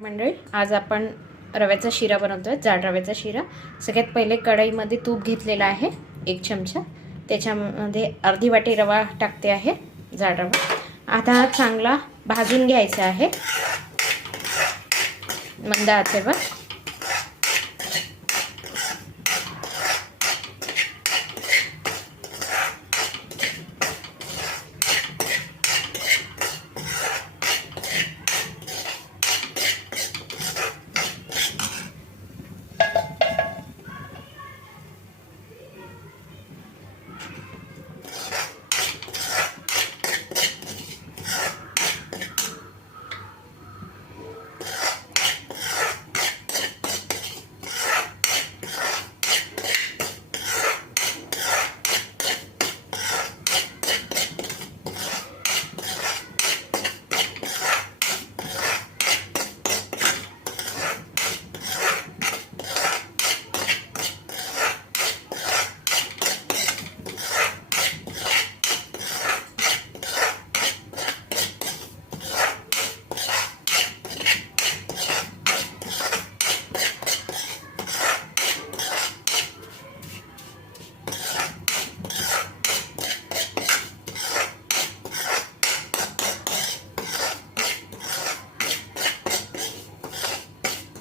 मंडळी, आज आपण रव्याचा शिरा बनवतोय, जाड रव्याचा शिरा। सगळ्यात पहिले कढईमध्ये तूप घेतलेला आहे 1 चमचा। त्याच्यामध्ये अर्धी वाटी रवा टाकते आहे, जाड रवा। आता चांगला भाजून घ्यायचा आहे मंद आचेवर।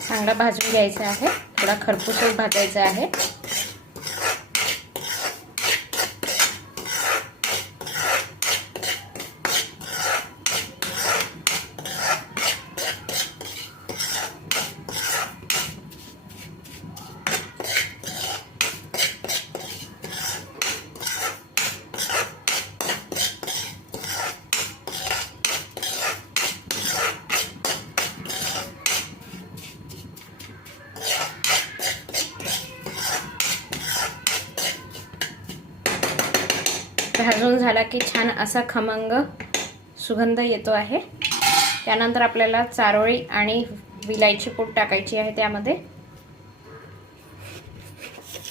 चांगला भाजून घ्यायचा आहे, थोडा खरपूसच भाजायचा आहे। भाजून झाला की छान असा खमंग सुगंध येतो आहे। त्यानंतर आपल्याला चारोळी आणि विलायची पूड टाकायची आहे त्यामध्ये।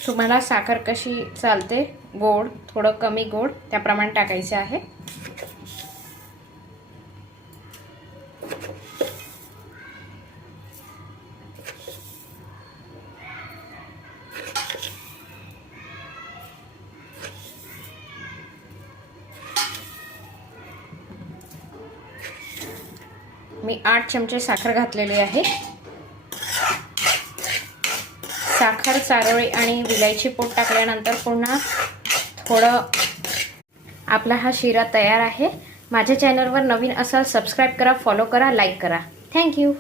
तुम्हाला साखर कशी चालते, गोड थोडं कमी गोड त्याप्रमाणे टाकायचे आहे। मी 8 चमचे साखर घातलेली आहे। साखर, चारोळी आणि विलायची पूड टाकल्यानंतर पुन्हा थोडं आपला हा शिरा तयार आहे। माझ्या चॅनलवर नवीन असाल सबस्क्राइब करा, फॉलो करा, लाईक करा। Thank you.